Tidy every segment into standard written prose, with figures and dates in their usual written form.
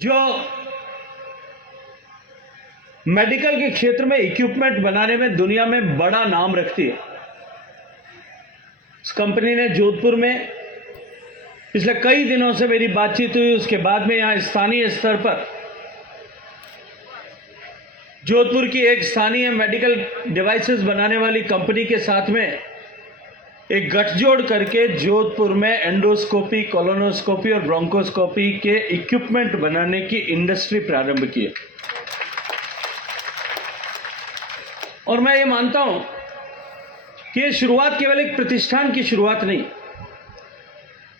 जो मेडिकल के क्षेत्र में इक्विपमेंट बनाने में दुनिया में बड़ा नाम रखती है। इस कंपनी ने जोधपुर में पिछले कई दिनों से मेरी बातचीत हुई। उसके बाद में यहां स्थानीय स्तर पर जोधपुर की एक स्थानीय मेडिकल डिवाइसेस बनाने वाली कंपनी के साथ में एक गठजोड़ करके जोधपुर में एंडोस्कोपी, कोलोनोस्कोपी और ब्रोंकोस्कोपी के इक्विपमेंट बनाने की इंडस्ट्री प्रारंभ की है। और मैं ये मानता हूं कि ये शुरुआत केवल एक प्रतिष्ठान की शुरुआत नहीं,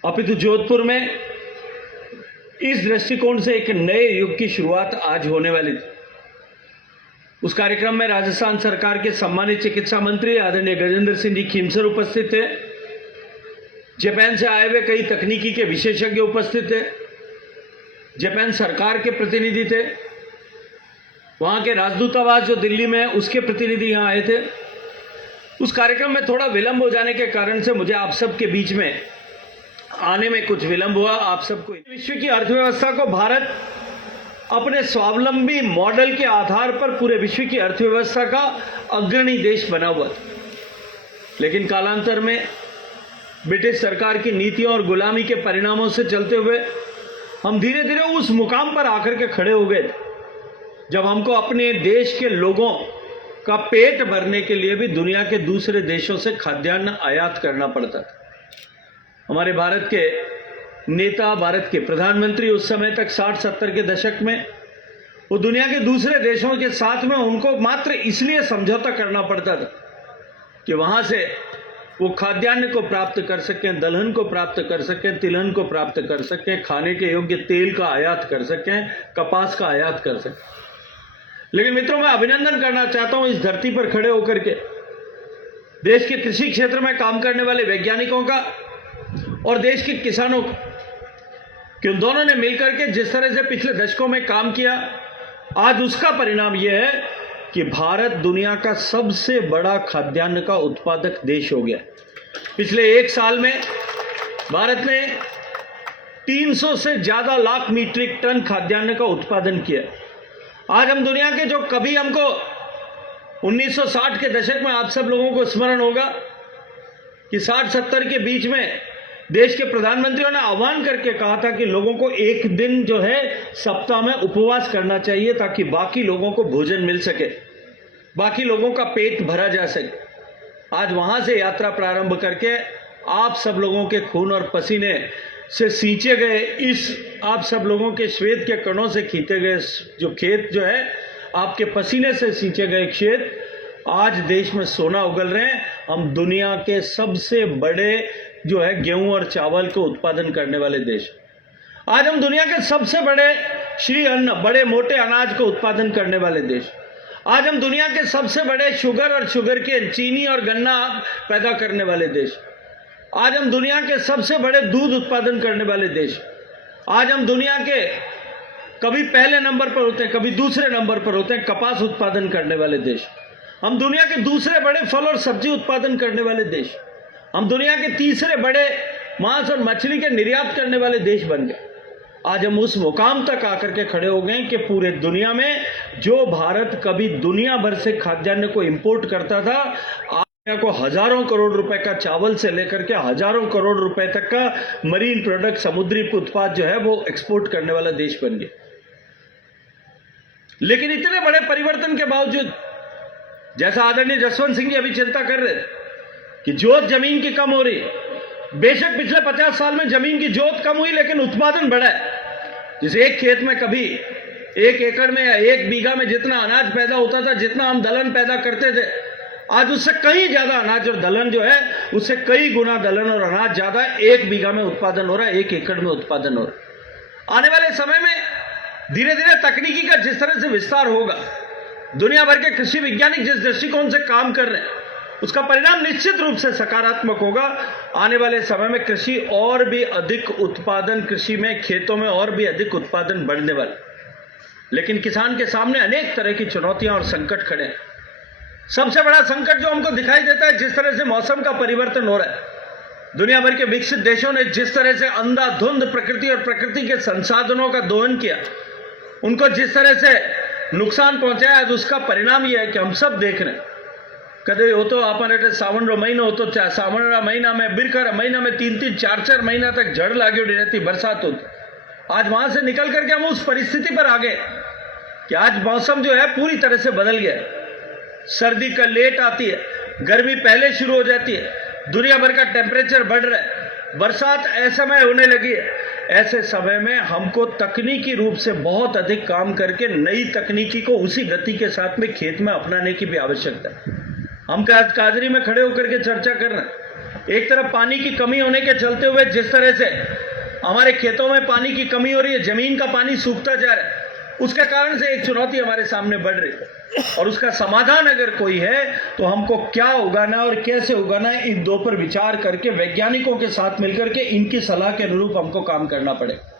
अपितु जोधपुर में इस दृष्टिकोण से एक नए युग की शुरुआत आज होने वाली थी। उस कार्यक्रम में राजस्थान सरकार के सम्मानित चिकित्सा मंत्री आदरणीय गजेंद्र सिंह जी खीमसर उपस्थित थे। जापान से आए हुए कई तकनीकी के विशेषज्ञ उपस्थित थे। जापान सरकार के प्रतिनिधि थे। वहां के राजदूतावास जो दिल्ली में है उसके प्रतिनिधि यहां आए थे। उस कार्यक्रम में थोड़ा विलंब हो जाने के कारण से मुझे आप सबके बीच में आने में कुछ विलंब हुआ। आप सबको विश्व की अर्थव्यवस्था को भारत अपने स्वावलंबी मॉडल के आधार पर पूरे विश्व की अर्थव्यवस्था का अग्रणी देश बना हुआ था, लेकिन कालांतर में ब्रिटिश सरकार की नीतियों और गुलामी के परिणामों से चलते हुए हम धीरे धीरे उस मुकाम पर आकर के खड़े हो गए जब हमको अपने देश के लोगों का पेट भरने के लिए भी दुनिया के दूसरे देशों से खाद्यान्न आयात करना पड़ता था। हमारे भारत के नेता, भारत के प्रधानमंत्री उस समय तक 60-70 के दशक में वो दुनिया के दूसरे देशों के साथ में उनको मात्र इसलिए समझौता करना पड़ता था कि वहां से वो खाद्यान्न को प्राप्त कर सकें, दलहन को प्राप्त कर सकें, तिलहन को प्राप्त कर सकें, खाने के योग्य तेल का आयात कर सकें, कपास का आयात कर सकें। लेकिन मित्रों, मैं अभिनंदन करना चाहता हूं इस धरती पर खड़े होकर के देश के कृषि क्षेत्र में काम करने वाले वैज्ञानिकों का और देश के किसानों का, कि उन दोनों ने मिलकर के जिस तरह से पिछले दशकों में काम किया, आज उसका परिणाम यह है कि भारत दुनिया का सबसे बड़ा खाद्यान्न का उत्पादक देश हो गया। पिछले एक साल में भारत ने 300 से ज्यादा लाख मीट्रिक टन खाद्यान्न का उत्पादन किया। आज हम दुनिया के, जो कभी हमको 1960 के दशक में आप सब लोगों को स्मरण होगा कि 60-70 के बीच में देश के प्रधानमंत्रियों ने आह्वान करके कहा था कि लोगों को एक दिन जो है सप्ताह में उपवास करना चाहिए ताकि बाकी लोगों को भोजन मिल सके, बाकी लोगों का पेट भरा जा सके। आज वहां से यात्रा प्रारंभ करके आप सब लोगों के खून और पसीने से सींचे गए, इस आप सब लोगों के श्वेत के कणों से खींचे गए जो खेत जो है, आपके पसीने से सींचे गए खेत आज देश में सोना उगल रहे हैं। हम दुनिया के सबसे बड़े जो है गेहूं और चावल को उत्पादन करने वाले देश। आज हम दुनिया के सबसे बड़े श्री अन्न, बड़े मोटे अनाज को उत्पादन करने वाले देश। आज हम दुनिया के सबसे बड़े शुगर और शुगर के चीनी और गन्ना पैदा करने वाले देश। आज हम दुनिया के सबसे बड़े दूध उत्पादन करने वाले देश। आज हम दुनिया के कभी पहले नंबर पर होते हैं, कभी दूसरे नंबर पर होते हैं कपास उत्पादन करने वाले देश। हम दुनिया के दूसरे बड़े फल और सब्जी उत्पादन करने वाले देश। हम दुनिया के तीसरे बड़े मांस और मछली के निर्यात करने वाले देश बन गए। आज हम उस मुकाम तक आकर के खड़े हो गए कि पूरे दुनिया में जो भारत कभी दुनिया भर से खाद्यान्न को इंपोर्ट करता था, आज दुनिया को हजारों करोड़ रुपए का चावल से लेकर के हजारों करोड़ रुपए तक का मरीन प्रोडक्ट, समुद्री उत्पाद जो है वो एक्सपोर्ट करने वाला देश बन गया। लेकिन इतने बड़े परिवर्तन के बावजूद, जैसा आदरणीय जसवंत सिंह जी अभी चिंता कर रहे थे कि जोत जमीन की कम हो रही, बेशक पिछले 50 साल में जमीन की जोत कम हुई लेकिन उत्पादन बढ़ा है। जिसे एक खेत में कभी 1 एकड़ में या 1 बीघा में जितना अनाज पैदा होता था, जितना हम दलहन पैदा करते थे, आज उससे कहीं ज्यादा अनाज और दलहन जो है उससे कई गुना दलहन और अनाज ज्यादा 1 बीघा में उत्पादन हो रहा है, 1 एकड़ में उत्पादन हो रहा है। आने वाले समय में धीरे धीरे तकनीकी का जिस तरह से विस्तार होगा, दुनिया भर के कृषि वैज्ञानिक जिस दृष्टिकोण से काम कर रहे हैं, उसका परिणाम निश्चित रूप से सकारात्मक होगा। आने वाले समय में कृषि और भी अधिक उत्पादन, कृषि में, खेतों में और भी अधिक उत्पादन बढ़ने वाला। लेकिन किसान के सामने अनेक तरह की चुनौतियां और संकट खड़े हैं। सबसे बड़ा संकट जो हमको दिखाई देता है, जिस तरह से मौसम का परिवर्तन हो रहा है। दुनिया भर के विकसित देशों ने जिस तरह से अंधाधुंध प्रकृति और प्रकृति के संसाधनों का दोहन किया, उनको जिस तरह से नुकसान पहुंचाया, आज उसका परिणाम यह है कि हम सब देख रहे हैं। कदे हो तो आपने सावन रो महीनो हो तो सावन महीना में बिरकर महीना में 3-3 4-4 महीना तक जड़ लागी रहती, बरसात होती। आज वहां से निकल करके हम उस परिस्थिति पर आ गए कि आज मौसम जो है पूरी तरह से बदल गया। सर्दी का लेट आती है, गर्मी पहले शुरू हो जाती है, दुनिया भर का टेम्परेचर बढ़ रहा है, बरसात असमय होने लगी है। ऐसे समय में हमको तकनीकी रूप से बहुत अधिक काम करके नई तकनीकी को उसी गति के साथ में खेत में अपनाने की भी आवश्यकता है। हम आज काजरी में खड़े होकर के चर्चा कर रहे हैं, एक तरफ पानी की कमी होने के चलते हुए जिस तरह से हमारे खेतों में पानी की कमी हो रही है, जमीन का पानी सूखता जा रहा है, उसके कारण से एक चुनौती हमारे सामने बढ़ रही है। और उसका समाधान अगर कोई है तो हमको क्या उगाना और कैसे उगाना है, इन दो पर विचार करके वैज्ञानिकों के साथ मिलकर के इनकी सलाह के अनुरूप हमको काम करना पड़ेगा।